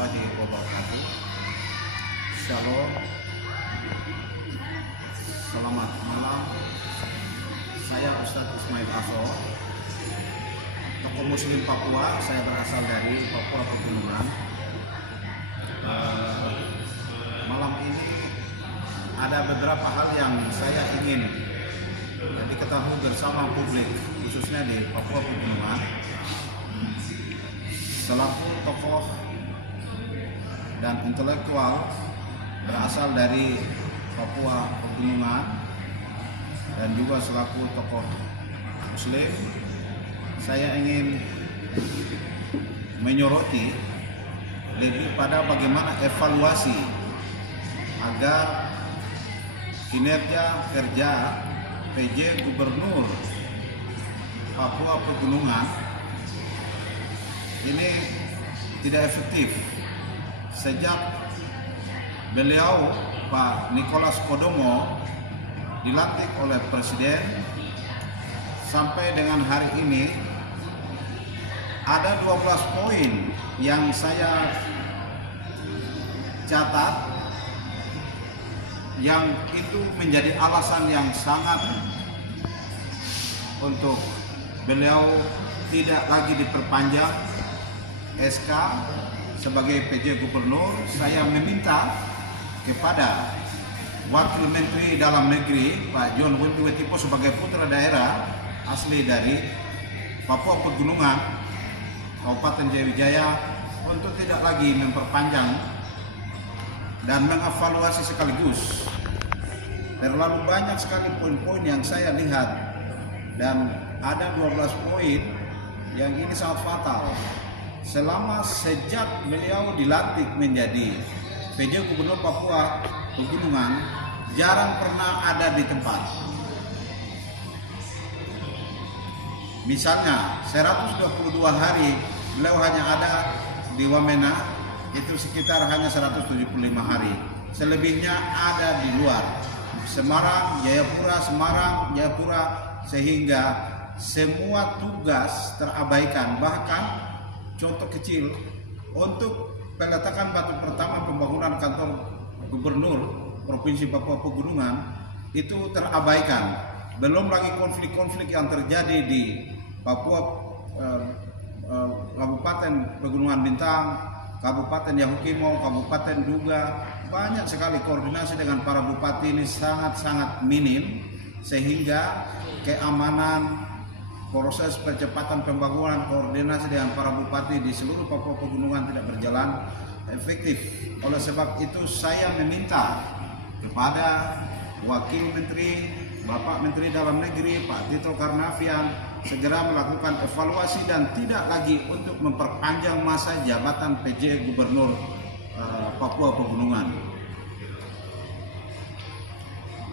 warahmatullahi wabarakatuh. Shalom. Selamat malam. Saya Ustadz Ismail Afro, tokoh Muslim Papua. Saya berasal dari Papua Pegunungan. Malam ini ada beberapa hal yang saya ingin diketahui bersama publik, khususnya di Papua Pegunungan. Selaku tokoh dan intelektual berasal dari Papua Pegunungan dan juga selaku tokoh Muslim, saya ingin menyoroti lebih pada bagaimana evaluasi agar kinerja kerja PJ Gubernur Papua Pegunungan ini tidak efektif sejak beliau Pak Nicholas Kodomo dilantik oleh Presiden sampai dengan hari ini. Ada 12 poin yang saya catat yang itu menjadi alasan yang sangat untuk beliau tidak lagi diperpanjang SK sebagai PJ Gubernur. Saya meminta kepada Wakil Menteri Dalam Negeri Pak John Wetipo sebagai putra daerah asli dari Papua Pegunungan, Kabupaten Jayawijaya, untuk tidak lagi memperpanjang dan mengevaluasi sekaligus. Terlalu banyak sekali poin-poin yang saya lihat dan ada 12 poin yang ini sangat fatal. Selama sejak beliau dilantik menjadi PJ Gubernur Papua Pegunungan, jarang pernah ada di tempat. Misalnya 122 hari beliau hanya ada di Wamena, itu sekitar hanya 175 hari. Selebihnya ada di luar Semarang, Jayapura, sehingga semua tugas terabaikan. Bahkan contoh kecil untuk peletakan batu pertama pembangunan kantor Gubernur Provinsi Papua Pegunungan itu terabaikan. Belum lagi konflik-konflik yang terjadi di Papua, Kabupaten Pegunungan Bintang, Kabupaten Yahukimo, Kabupaten Duga. Banyak sekali koordinasi dengan para bupati ini sangat-sangat minim, sehingga keamanan, proses percepatan pembangunan, koordinasi dengan para bupati di seluruh Papua Pegunungan tidak berjalan efektif. Oleh sebab itu saya meminta kepada Wakil Menteri, Bapak Menteri Dalam Negeri Pak Tito Karnavian segera melakukan evaluasi dan tidak lagi untuk memperpanjang masa jabatan PJ Gubernur Papua Pegunungan.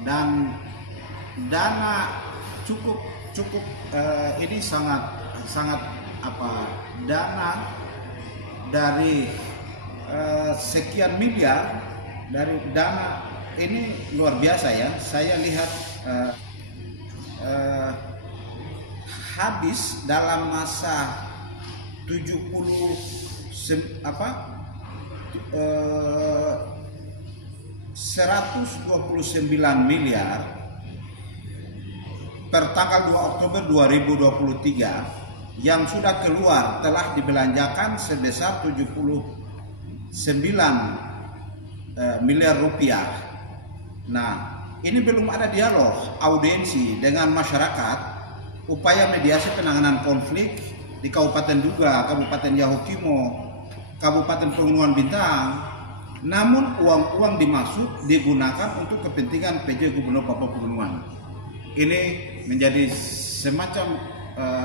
Dan dana cukup ini sangat dana dari sekian miliar dari dana ini luar biasa ya. Saya lihat habis dalam masa 129 miliar per tanggal 2 Oktober 2023 yang sudah keluar telah dibelanjakan sebesar 79 miliar rupiah. Nah, ini belum ada dialog, audiensi dengan masyarakat, upaya mediasi penanganan konflik di Kabupaten Duga, Kabupaten Yahukimo, Kabupaten Pegunungan Bintang. Namun uang-uang dimaksud digunakan untuk kepentingan PJ Gubernur Papua Pegunungan. Ini menjadi semacam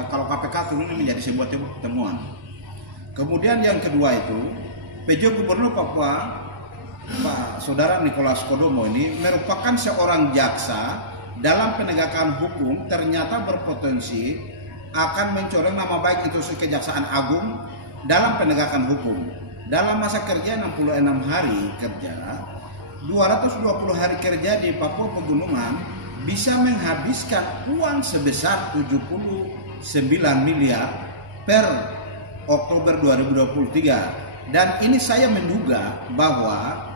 kalau KPK ini menjadi sebuah temuan. Kemudian yang kedua itu PJ Gubernur Papua Pak Saudara Nicholas Kodomo ini merupakan seorang jaksa dalam penegakan hukum, ternyata berpotensi akan mencoreng nama baik institusi Kejaksaan Agung dalam penegakan hukum. Dalam masa kerja 66 hari kerja, 220 hari kerja di Papua Pegunungan bisa menghabiskan uang sebesar 79 miliar per Oktober 2023. Dan ini saya menduga bahwa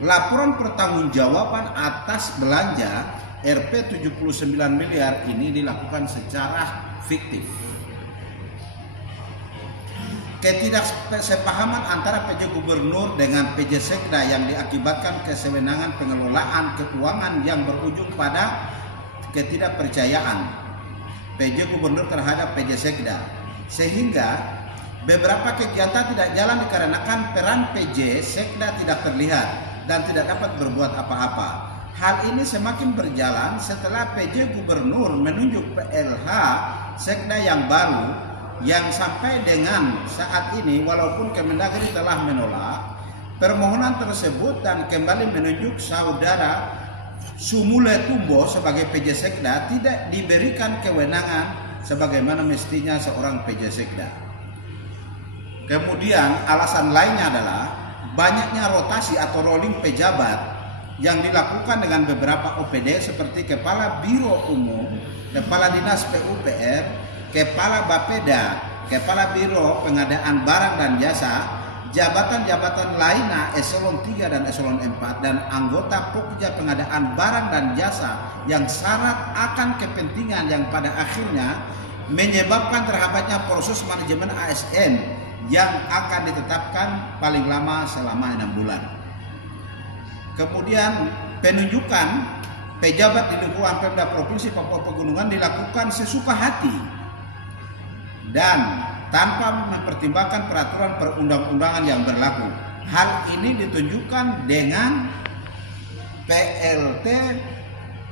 laporan pertanggungjawaban atas belanja Rp 79 miliar ini dilakukan secara fiktif. Ketidaksepahaman antara PJ Gubernur dengan PJ Sekda yang diakibatkan kesewenangan pengelolaan keuangan yang berujung pada ketidakpercayaan PJ Gubernur terhadap PJ Sekda, sehingga beberapa kegiatan tidak jalan dikarenakan peran PJ Sekda tidak terlihat dan tidak dapat berbuat apa-apa. Hal ini semakin berjalan setelah PJ Gubernur menunjuk PLH Sekda yang baru, yang sampai dengan saat ini walaupun Kemendagri telah menolak permohonan tersebut dan kembali menunjuk saudara Sumule Tumbo sebagai PJ Sekda, tidak diberikan kewenangan sebagaimana mestinya seorang PJ Sekda. Kemudian alasan lainnya adalah banyaknya rotasi atau rolling pejabat yang dilakukan dengan beberapa OPD seperti Kepala Biro Umum, Kepala Dinas PUPR, Kepala Bapeda, Kepala Biro Pengadaan Barang dan Jasa, jabatan-jabatan lainnya eselon 3 dan eselon 4, dan anggota Pokja Pengadaan Barang dan Jasa yang syarat akan kepentingan yang pada akhirnya menyebabkan terhambatnya proses manajemen ASN yang akan ditetapkan paling lama selama 6 bulan. Kemudian penunjukan pejabat di lingkungan Pemda Provinsi Papua Pegunungan dilakukan sesuka hati dan tanpa mempertimbangkan peraturan perundang-undangan yang berlaku. Hal ini ditunjukkan dengan PLT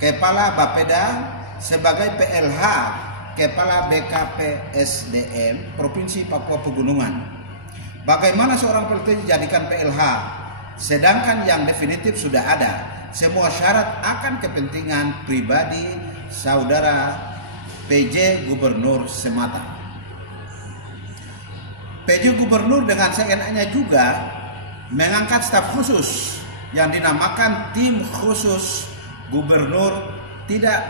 Kepala Bapeda sebagai PLH Kepala BKPSDM Provinsi Papua Pegunungan. Bagaimana seorang PLT dijadikan PLH sedangkan yang definitif sudah ada? Semua syarat akan kepentingan pribadi saudara PJ Gubernur semata. PJ Gubernur dengan seenaknya juga mengangkat staf khusus yang dinamakan tim khusus gubernur tidak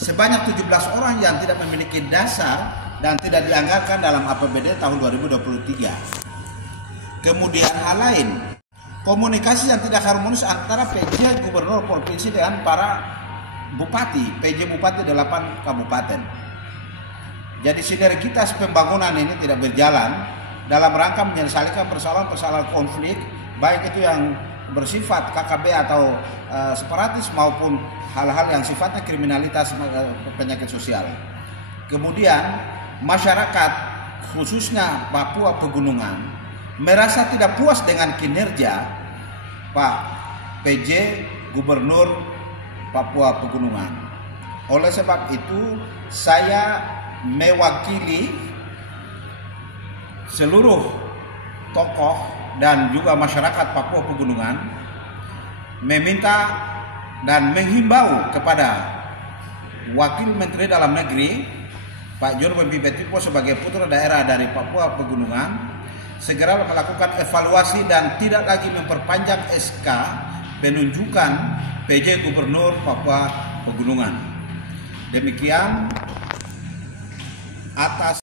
sebanyak 17 orang yang tidak memiliki dasar dan tidak dianggarkan dalam APBD tahun 2023. Kemudian hal lain, komunikasi yang tidak harmonis antara PJ Gubernur Provinsi dengan para bupati, PJ Bupati 8 kabupaten. Jadi sinergitas pembangunan ini tidak berjalan dalam rangka menyelesaikan persoalan-persoalan konflik, baik itu yang bersifat KKB atau separatis maupun hal-hal yang sifatnya kriminalitas penyakit sosial. Kemudian masyarakat khususnya Papua Pegunungan merasa tidak puas dengan kinerja Pak PJ Gubernur Papua Pegunungan. Oleh sebab itu saya mewakili seluruh tokoh dan juga masyarakat Papua Pegunungan meminta dan menghimbau kepada Wakil Menteri Dalam Negeri Pak John Wempi Betipo sebagai putra daerah dari Papua Pegunungan segera melakukan evaluasi dan tidak lagi memperpanjang SK penunjukan PJ Gubernur Papua Pegunungan. Demikian atas